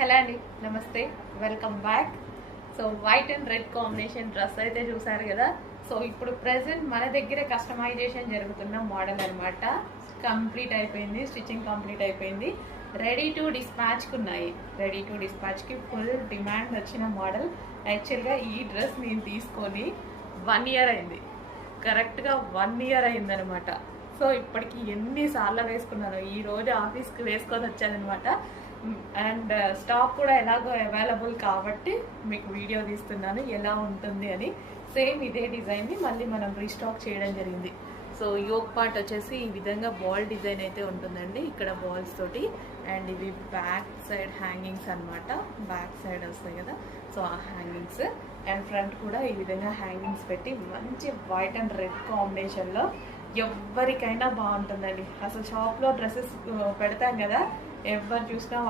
Hello అండి, నమస్తే, welcome back. So white and red combination dress అయితే చూసారు కదా. సో ఇప్పుడు ప్రెసెంట్ మన దగ్గర కస్టమైజేషన్ జరుగుతున్న మోడల్ అనమాట. కంప్లీట్ అయిపోయింది, స్టిచ్చింగ్ కంప్లీట్ అయిపోయింది, రెడీ టు డిస్పాచ్కి ఉన్నాయి. రెడీ టు డిస్పాచ్కి ఫుల్ డిమాండ్ వచ్చిన మోడల్. యాక్చువల్గా ఈ డ్రెస్ నేను తీసుకొని 1 ఇయర్ అయింది, కరెక్ట్గా 1 ఇయర్ అయిందనమాట. సో ఇప్పటికి ఎన్నిసార్లు వేసుకున్నాను, ఈరోజు ఆఫీస్కి వేసుకొని వచ్చానమాట. అండ్ స్టాక్ కూడా ఎలాగో అవైలబుల్ కాబట్టి మీకు వీడియో తీస్తున్నాను ఎలా ఉంటుంది అని. సేమ్ ఇదే డిజైన్ని మళ్ళీ మనం రీస్టాక్ చేయడం జరిగింది. సో యోక్ పార్ట్ వచ్చేసి ఈ విధంగా బాల్ డిజైన్ అయితే ఉంటుందండి, ఇక్కడ బాల్స్ తోటి. అండ్ ఇవి బ్యాక్ సైడ్ హ్యాంగింగ్స్ అనమాట, బ్యాక్ సైడ్ వస్తాయి కదా, సో ఆ హ్యాంగింగ్స్. అండ్ ఫ్రంట్ కూడా ఈ విధంగా హ్యాంగింగ్స్ పెట్టి మంచి వైట్ అండ్ రెడ్ కాంబినేషన్లో ఎవరికైనా బాగుంటుందండి. అసలు షాప్లో డ్రెస్సెస్ పెడతాం కదా, ఎవరు చూసినా